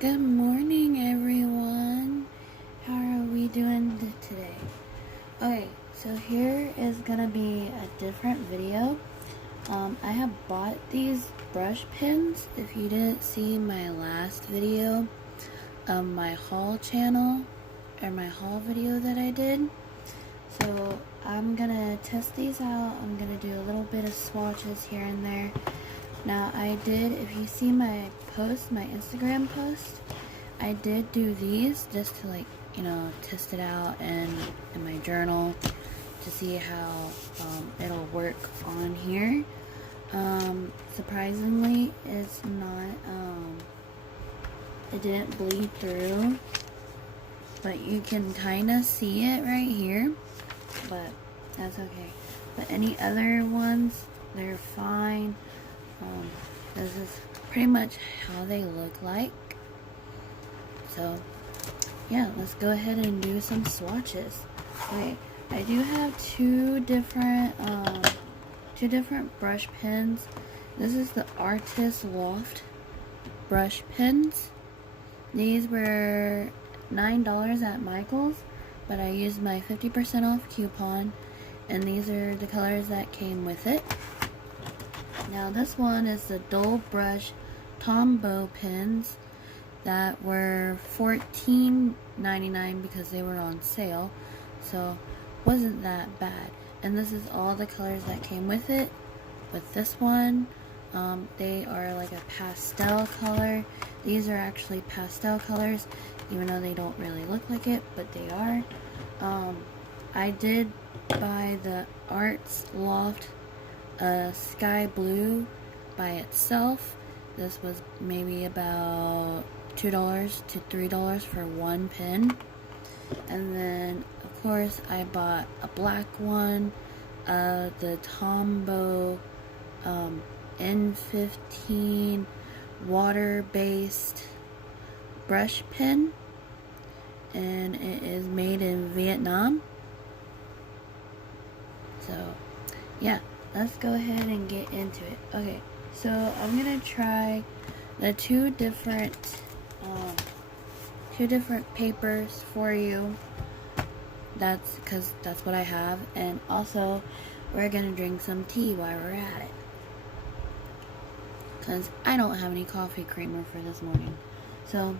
Good morning, everyone. How are we doing today? Okay, so here is gonna be a different video. I have bought these brush pens. If you didn't see my last video of my haul channel, or my haul video that I did, so I'm gonna test these out. I'm gonna do a little bit of swatches here and there. Now I did, if you see my post, my Instagram post, I did do these just to test it out and in my journal to see how it'll work on here. Surprisingly, it's not, it didn't bleed through, but you can kind of see it right here, but that's okay. But any other ones, they're fine. This is pretty much how they look like. So yeah, let's go ahead and do some swatches. Okay, I do have two different brush pens. This is the Artists Loft brush pens. These were $9 at Michael's, but I used my 50% off coupon, and these are the colors that came with it. Now this one is the Dull Brush Tombow pens that were $14.99 because they were on sale, so wasn't that bad. And this is all the colors that came with it. With this one, they are like a pastel color. These are actually pastel colors, even though they don't really look like it, but they are. I did buy the Artists Loft sky blue by itself. This was maybe about $2 to $3 for one pen. And then of course I bought a black one, the Tombow N15 water-based brush pen, and it is made in Vietnam. So yeah, let's go ahead and get into it. Okay, so I'm gonna try the two different papers for you. That's because that's what I have, and also we're gonna drink some tea while we're at it, because I don't have any coffee creamer for this morning. So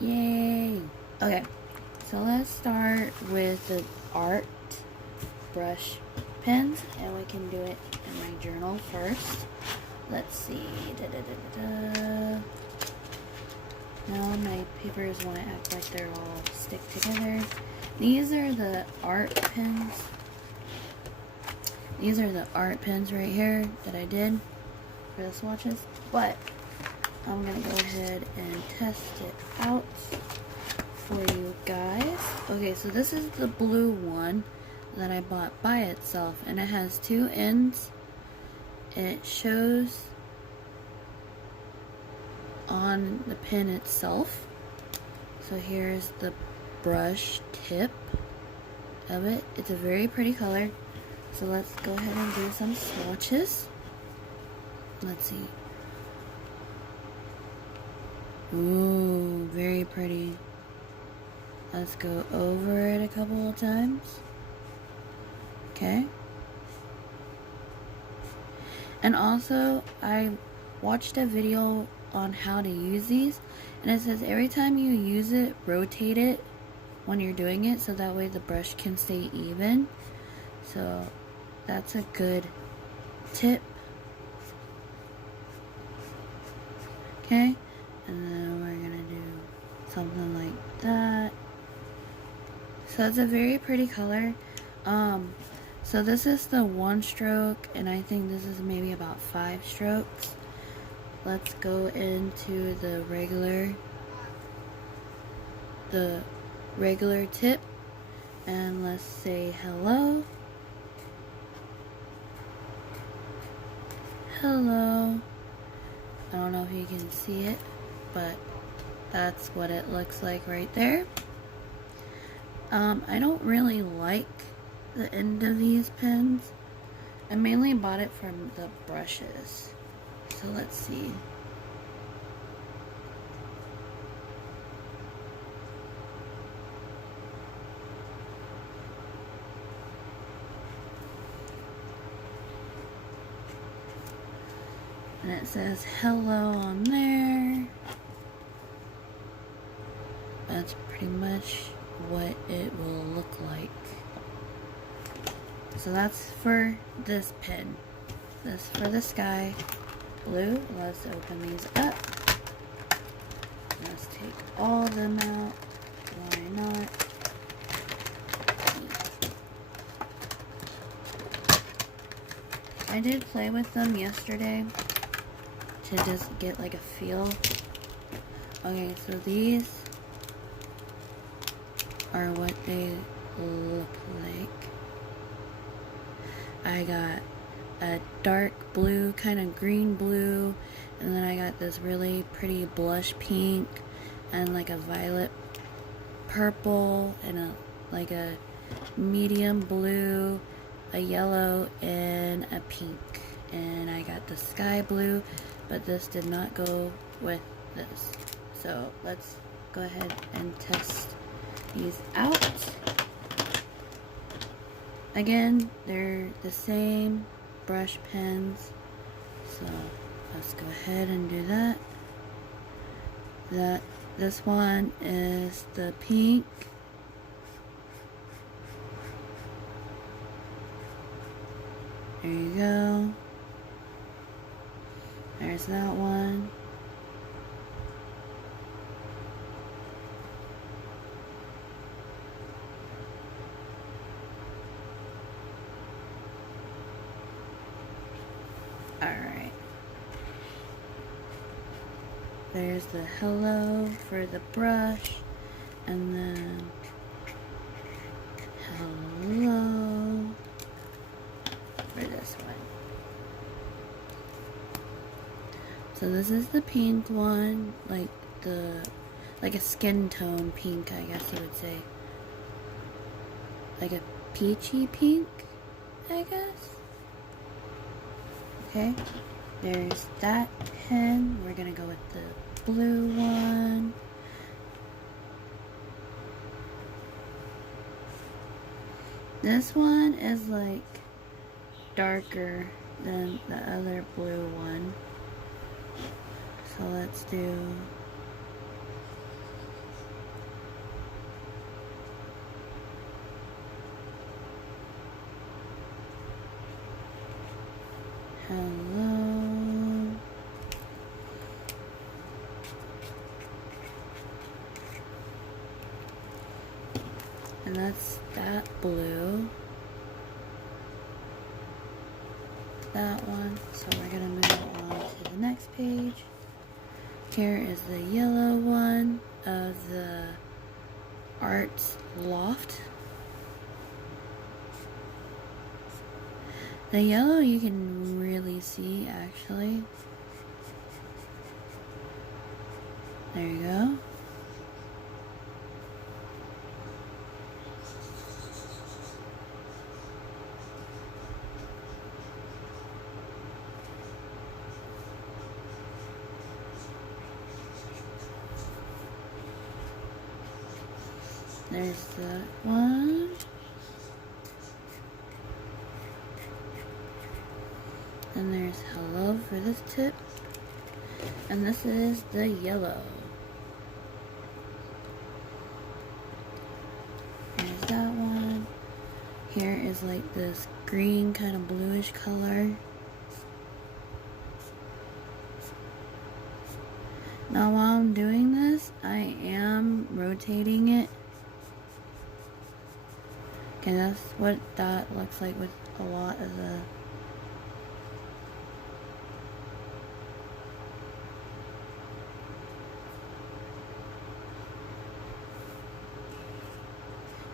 yay. Okay, so let's start with the art brush pens, and we can do it in my journal first. Let's see. Now my papers want to act like they're all stick together. These are the art pens. These are the art pens right here that I did for the swatches, but I'm gonna go ahead and test it out for you guys. Okay, so this is the blue one that I bought by itself, and it has two ends. It shows on the pen itself. So here's the brush tip of it. It's a very pretty color. So let's go ahead and do some swatches. Let's see. Ooh, very pretty. Let's go over it a couple of times. Okay. And also, I watched a video on how to use these, and it says every time you use it, rotate it when you're doing it, so that way the brush can stay even. So that's a good tip. Okay, and then we're gonna do something like that. So it's a very pretty color. So this is the one stroke, and I think this is maybe about 5 strokes. Let's go into the regular tip, and let's say hello. Hello. I don't know if you can see it, but that's what it looks like right there. I don't really like the end of these pens. I mainly bought it from the brushes. So let's see. And it says hello on there. That's pretty much what it will look like. So that's for this pen. This for the sky blue. Let's open these up. Let's take all of them out. Why not? I did play with them yesterday to just get like a feel. Okay, so these are what they look like. I got a dark blue, kind of green blue, and then I got this really pretty blush pink and like a violet purple and a medium blue, a yellow, and a pink. And I got the sky blue, but this did not go with this. So let's go ahead and test these out. Again, they're the same brush pens, so let's go ahead and do that. This one is the pink. There you go. There's that one. Alright. There's the hello for the brush, and then hello for this one. So this is the pink one, like a skin tone pink, I guess you would say. Like a peachy pink, I guess. Okay, there's that pen. We're gonna go with the blue one. This one is like darker than the other blue one. So let's do hello. And that's that blue. That one. So we're gonna move on to the next page. Here is the yellow one of the Artists Loft. The yellow you can really see actually. There you go. There's that one. And there's hello for this tip. And this is the yellow. There's that one. Here is like this green kind of bluish color. Now while I'm doing this, I am rotating it. Okay, that's what that looks like with a lot of the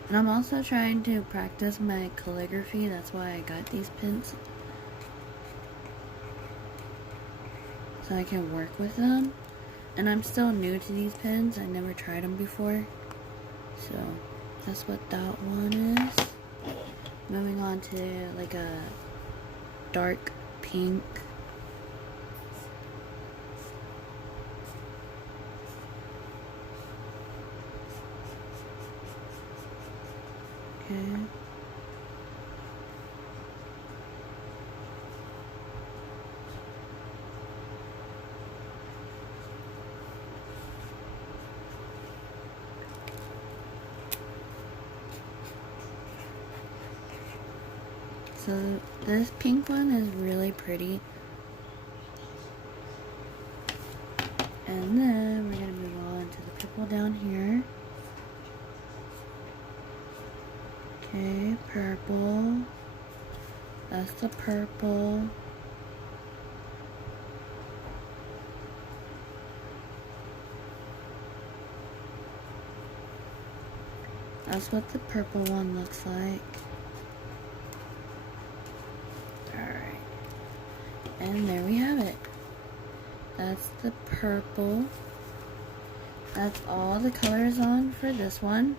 and I'm also trying to practice my calligraphy. That's why I got these pens, so I can work with them. And I'm still new to these pens. I never tried them before. So that's what that one is. Moving on to like a dark pink. Okay. So this pink one is really pretty. And then we're going to move on to the purple down here. Okay, purple. That's the purple. That's what the purple one looks like. Alright. And there we have it. That's the purple. That's all the colors on for this one.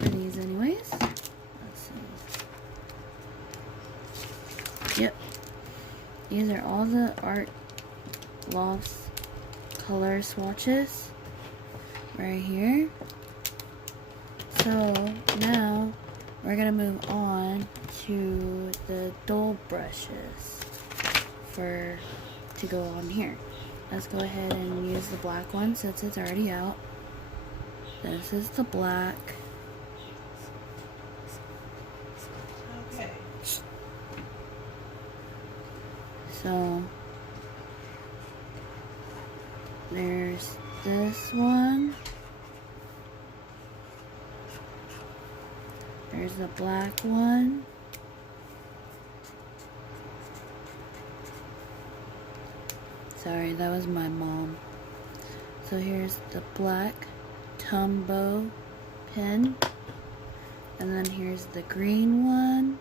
For these anyways. Let's see. Yep. These are all the Art Loft's color swatches. Right here. So now we're gonna move on to the dull brushes to go on here. Let's go ahead and use the black one since it's already out. This is the black. Okay. So there's this one. There's the black one. Sorry, that was my mom. So here's the black Tombow pen. And then here's the green one.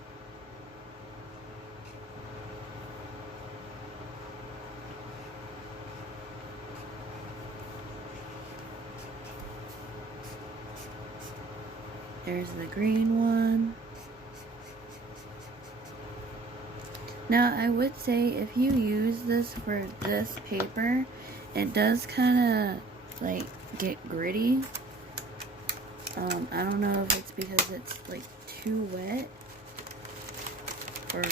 There's the green one. Now, I would say if you use this for this paper, it does kind of like get gritty. I don't know if it's because it's like too wet or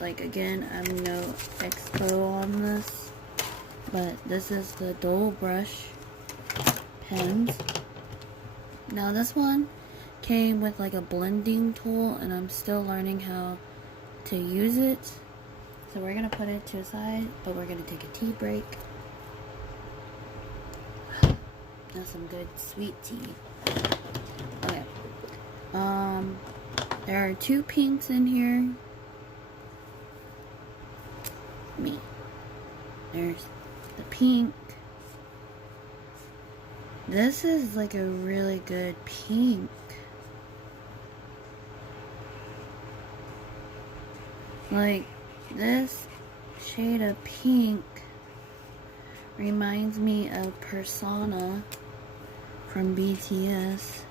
like, again, I'm no expo on this, but this is the dull brush pens. Now this one came with like a blending tool, and I'm still learning how to use it. So we're gonna put it to the side, but we're gonna take a tea break. That's some good sweet tea. Okay. There are two pinks in here. There's the pink. This is like a really good pink. Like, this shade of pink reminds me of Persona from BTS.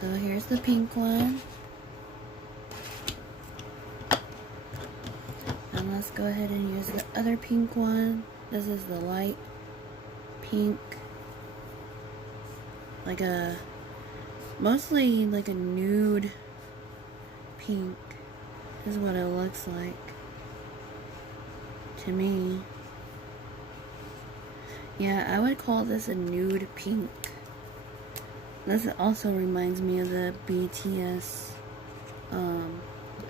So here's the pink one. And let's go ahead and use the other pink one. This is the light pink. Like a, mostly like a nude pink is what it looks like to me. Yeah, I would call this a nude pink. This also reminds me of the BTS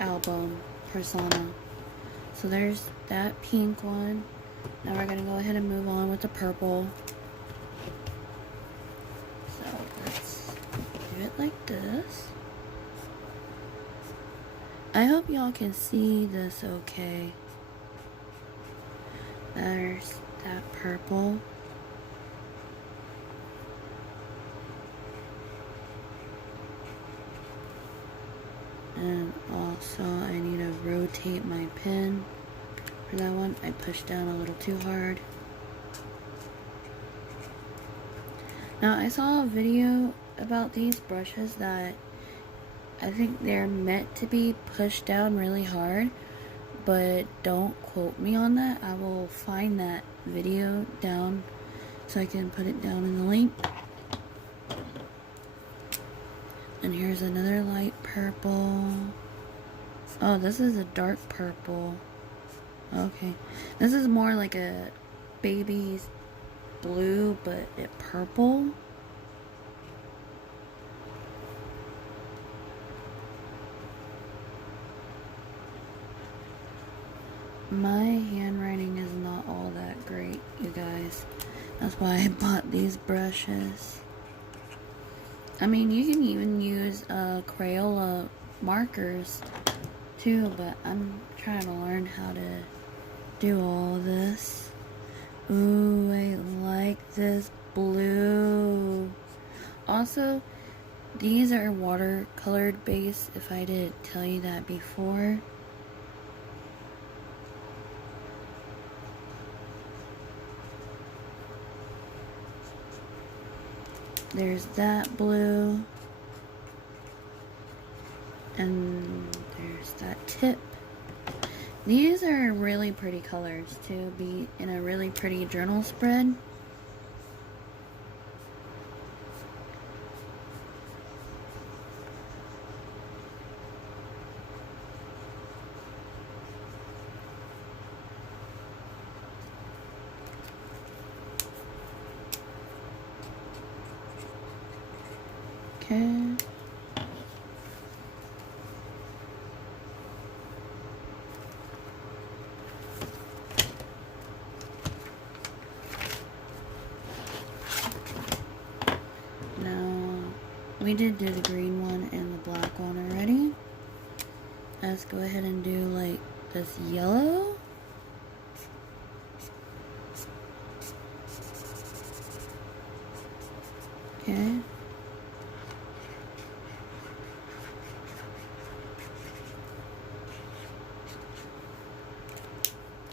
album Persona. So there's that pink one. Now we're gonna go ahead and move on with the purple. So let's do it like this. I hope y'all can see this okay. There's that purple. And also I need to rotate my pen. For that one, I pushed down a little too hard. Now, I saw a video about these brushes that I think they're meant to be pushed down really hard, but don't quote me on that. I will find that video down so I can put it down in the link. And here's another light purple. Oh, this is a dark purple. Okay. This is more like a baby's blue, but it purple. My handwriting is not all that great, you guys. That's why I bought these brushes. I mean, you can even use Crayola markers too, but I'm trying to learn how to do all this. Ooh, I like this blue. Also, these are watercolored base, if I didn't tell you that before. There's that blue. And there's that tip. These are really pretty colors to be in a really pretty journal spread. Okay. Now, we did do the green one and the black one already. Let's go ahead and do like this yellow. Okay.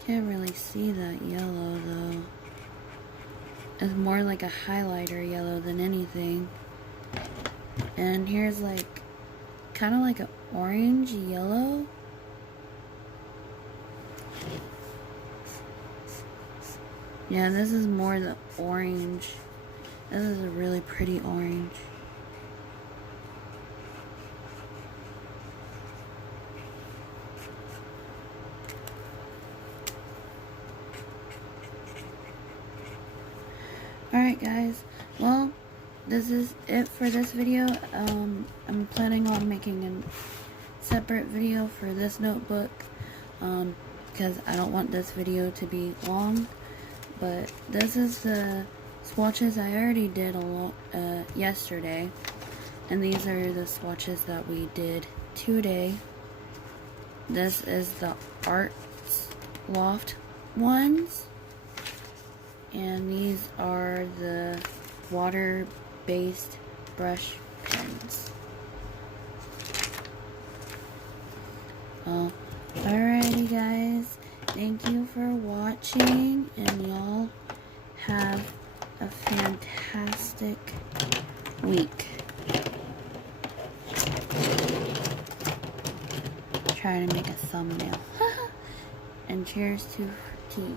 Can't really see that yellow though. It's more like a highlighter yellow than anything. And here's like kind of like an orange yellow. Yeah, this is more the orange. This is a really pretty orange. Alright guys, well, this is it for this video. I'm planning on making a separate video for this notebook because I don't want this video to be long. But this is the swatches I already did yesterday, and these are the swatches that we did today. This is the Artists Loft ones. And these are the water-based brush pens. Alrighty guys, thank you for watching, and y'all have a fantastic week. Try to make a thumbnail. And cheers to tea.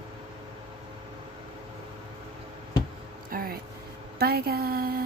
Alright, bye guys.